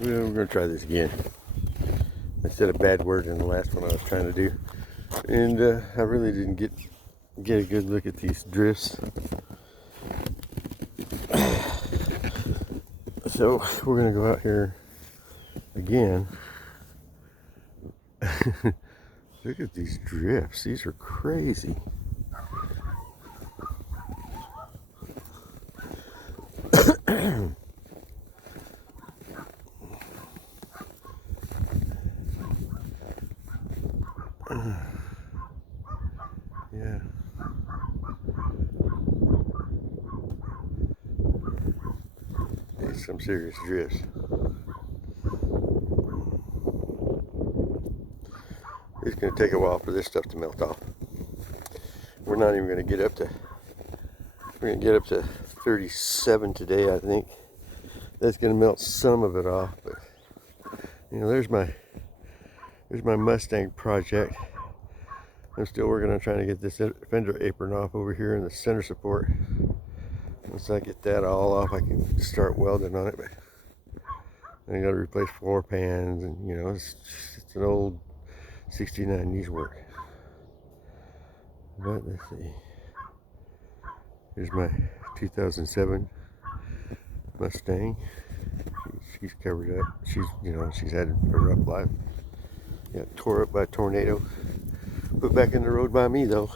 Well, we're gonna try this again. I said a bad word in the last one I was trying to do, and I really didn't get a good look at these drifts. So we're gonna go out here again. Look at these drifts. These are crazy. Yeah. There's some serious drifts. It's going to take a while for this stuff to melt off. We're not even going to get up to, we're going to get up to 37 today, I think. That's going to melt some of it off, but you know, there's my Mustang project. I'm still working on trying to get this fender apron off over here in the center support. Once I get that all off, I can start welding on it. But I got to replace floor pans, and you know, it's an old 69 needs work. But let's see. Here's my 2007 Mustang. She's covered up. She's had a rough life. Got tore up by a tornado. Put back in the road by me though.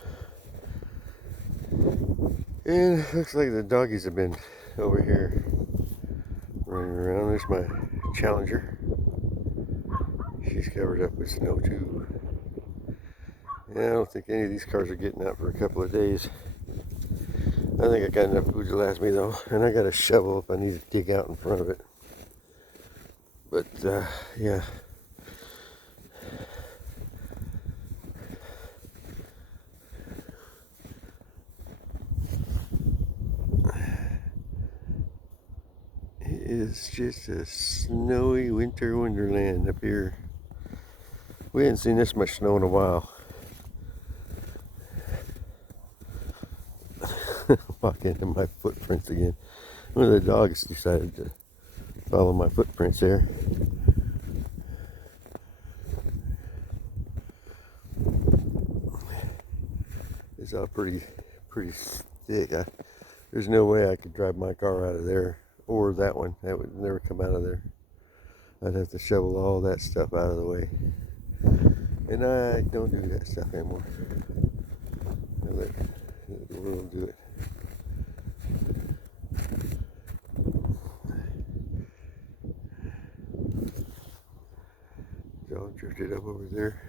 And looks like the doggies have been over here running around. There's my Challenger. She's covered up with snow too. Yeah, I don't think any of these cars are getting out for a couple of days. I think I got enough food to last me though, and I got a shovel if I need to dig out in front of it. But yeah. It is just a snowy winter wonderland up here. We hadn't seen this much snow in a while. Walk into my footprints again. One of the dogs decided to follow my footprints there. It's all pretty thick. There's no way I could drive my car out of there, or that one. That would never come out of there. I'd have to shovel all that stuff out of the way. And I don't do that stuff anymore. I let the world do it. Dog drifted up over there.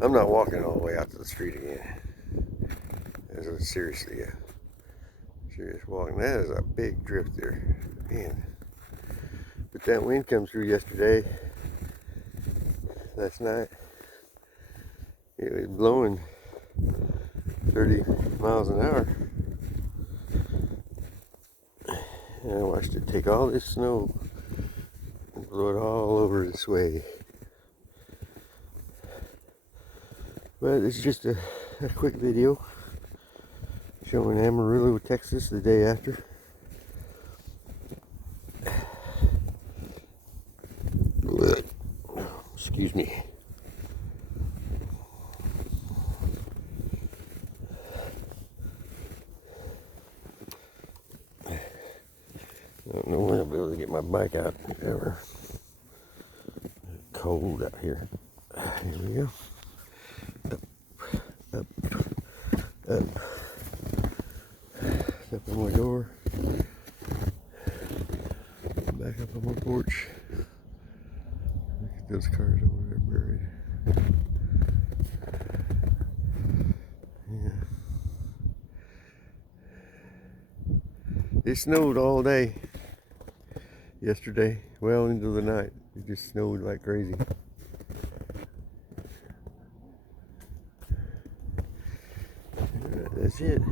I'm not walking all the way out to the street again. That's a seriously serious walking. That is a big drift there, man. But that wind come through yesterday, last night. It was blowing 30 miles an hour. And I watched it take all this snow and blow it all over this way. But it's just a quick video showing Amarillo, Texas the day after. Excuse me. I don't know when I'll be able to get my bike out ever. Cold out here. Here we go. Up on my door. Back up on my porch. Look at those cars over there buried. Yeah. It snowed all day yesterday, well into the night. It just snowed like crazy. That's it.